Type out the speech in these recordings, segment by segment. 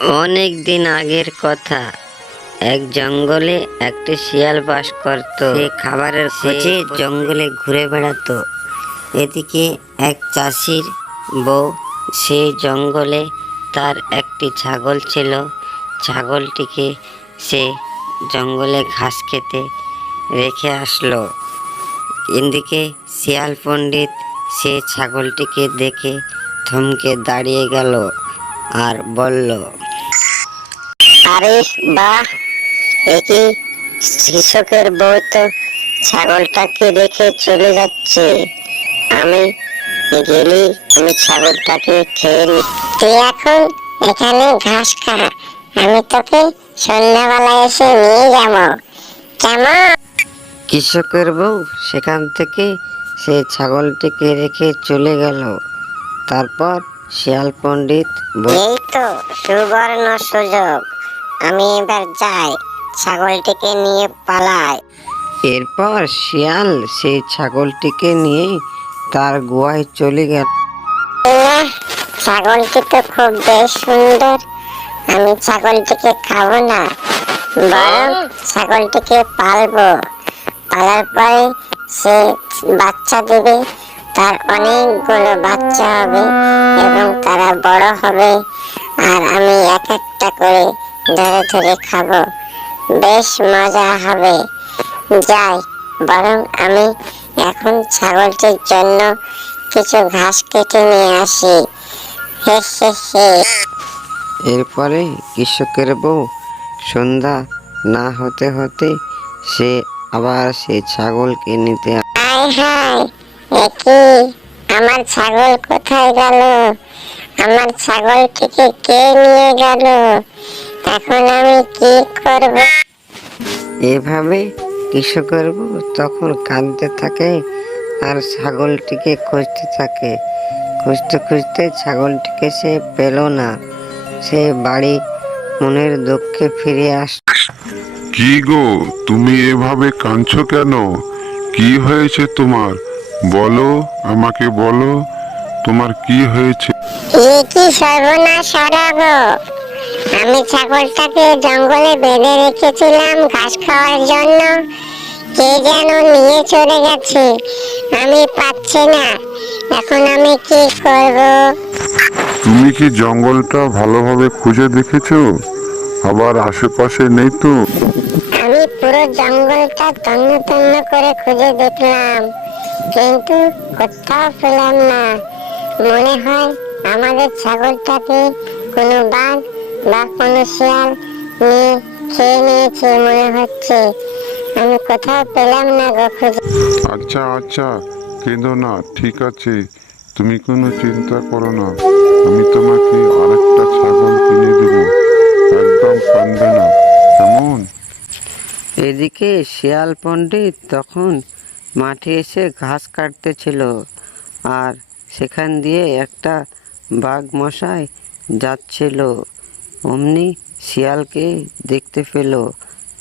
অনেক দিন আগের কথা। এক জঙ্গলে একটি শিয়াল বাস করত। সে খাবারের খোঁজে জঙ্গলে ঘুরে বেড়াতো। এদিকে এক চাষির বউ সেই জঙ্গলে তার একটি ছাগল ছিল। ছাগলটিকে সে জঙ্গলে ঘাস খেতে রেখে আসলো। এদিকে শিয়াল পণ্ডিত সে ছাগলটিকে দেখে থমকে দাঁড়িয়ে গেল আর বলল, আরে বাহ, একই কৃষকের বউ তো ছাগলটাকে রেখে চলে যাচ্ছে। আমি গেলি আমি ছাগলটাকে খেয়ে নি। তুই এখন এখানে ঘাস খা, আমি তোকে সন্ধ্যাবেলা এসে নিয়ে যাবো, কেমন? কৃষকের বউ সেখান থেকে সে ছাগলটিকে রেখে চলে গেল। তারপর শিয়াল পণ্ডিত এই তো সুবর্ণ সুযোগ, আমি এবার যাই, ছাগলটিকে নিয়ে পালাই। এরপর শিয়াল সেই ছাগলটিকে নিয়ে তার গুহায় চলে গেল। ছাগলটি তো খুব বেশ সুন্দর, আমি ছাগলটিকে খাবো না, বরং ছাগলটিকে পালবো। পালার পরে সে বাচ্চা দেবে, তার অনেকগুলো বাচ্চা হবে এবং তারা বড় হবে, আর আমি এক একটা করে ধরে ধরে খাবো, বেশ মজা হবে। যাই, বরং আমি এখন ছাগলটির জন্য কিছু ঘাস কেটে নিয়ে আসি। হে হে হে। এরপরে কৃষকের বউ সন্ধ্যা না হতে হতে সে আবার সেই ছাগলকে নিতে। হায় হায়, একই আমার ছাগল কোথায় গেল? আমার ছাগলটিকে কে নিয়ে গেল? এখন আমি কি করব? এভাবে কৃষকের বউ তখন কাঁদতে থাকে আর ছাগলটিকে খুঁজতে থাকে। খুঁজতে খুঁজতে ছাগলটিকে সে পেল না। সে বাড়ি মনের দুঃখে ফিরে আস। কি গো, তুমি এভাবে কাঁদছো কেন? কি হয়েছে তোমার? বলো, আমাকে বলো, তোমার কি হয়েছে? কি সর্বনাশ হলো! আমি ছাগলটাকে জঙ্গলে বেঁধে রেখেছিলাম ঘাস খাওয়ার জন্য, কে যেন নিয়ে চলে গেছে, আমি পাচ্ছি না, এখন আমি কি করব? তুমি কি জঙ্গলটা ভালোভাবে খুঁজে দেখেছো? আবার আশেপাশে নেই তো? আমি পুরো জঙ্গলটা তন্ন তন্ন করে খুঁজে দেখলাম, কিন্তু কোথাও পেলাম না। মনে হয় আমাদের ছাগলটাকে কোনো বাঘ বা কোনো শিয়াল নিয়ে খেয়ে নিয়েছে মনে হচ্ছে। আমি কোথাও পেলাম না গো খুঁজে। আচ্ছা আচ্ছা, কেঁদো না, ঠিক আছে, তুমি কোনো চিন্তা করো না, আমি তোমাকে আরেকটা ছাগল কিনে দেবো, একদম কাঁদবে না, কেমন? এদিকে শিয়াল পণ্ডিত তখন মাঠে এসে ঘাস কাটতেছিল, আর সেখান দিয়ে একটা বাঘ মশাই যাচ্ছিল। অমনি শিয়ালকে দেখতে পেল।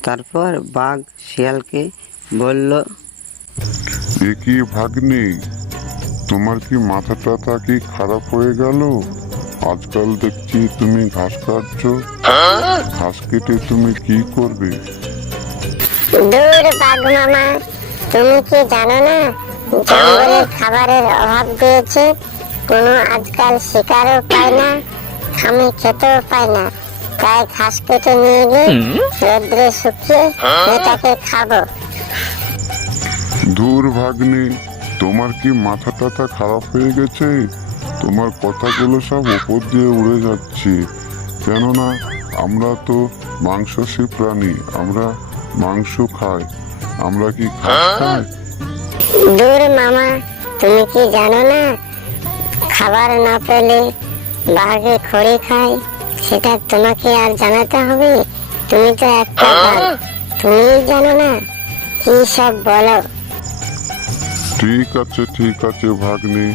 তারপর বাঘ শিয়ালকে বলল, এ কি ভাগ্নে, তোমার কি মাথা টাথা কি খারাপ হয়ে গেল? আজকাল দেখছি তুমি ঘাস কাটছো, ঘাস কেটে তুমি কি করবে? দূর বাঘ মামা, তুমি কি জানো না জঙ্গলে খাবারের অভাব দিয়েছে, কোনো আজকাল শিকারও পায় না, আমি খেতেও পাই না, তাই ঘাস কেটে নিয়ে গিয়ে রোদ্রে শুকিয়ে এটাকে খাবো। দূর ভাগ্নে, তোমার কি মাথা টাথা খারাপ হয়ে গেছে? তোমার কথাগুলো সব উপর দিয়ে উড়ে যাচ্ছে। কেননা আমরা তো মাংসাশী প্রাণী, আমরা মাংস খাই, আমরা কি ঘাস খাই? দূর মামা, তুমি কি জানো না খাবার না পেলে বাঘে খড়ি খায়? সেটা তোমাকে আর জানাতে হবে? তুমি তো একটা বাঘ, তুমি জানো না? কি সব বলো! ঠিক আছে ভাগ্নে,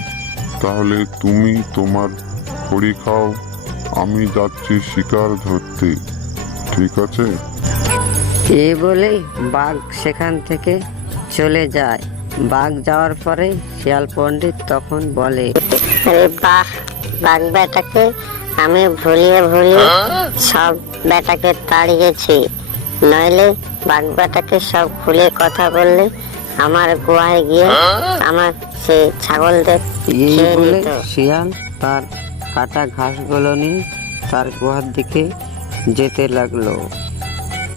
তাহলে তুমি তোমার খড়ি খাও, আমি যাচ্ছি শিকার ধরতে, ঠিক আছে? এ বলেই বাঘ সেখান থেকে চলে যায়। বাঘ যাওয়ার পরে শিয়াল পণ্ডিত তখন বলে, আরে বাহ, বাঘ বেটাকে আমি ভুলিয়ে ভুলিয়ে সব বেটাকে তাড়িয়েছি, নইলে বাঘ বেটাকে সব খুলে কথা বললে আমার গুহায় গিয়ে আমার সে ছাগলদের এই খেয়ে বলে নিত। শিয়াল তার কাটা ঘাসগুলো নিয়ে তার গুহার দিকে যেতে লাগলো।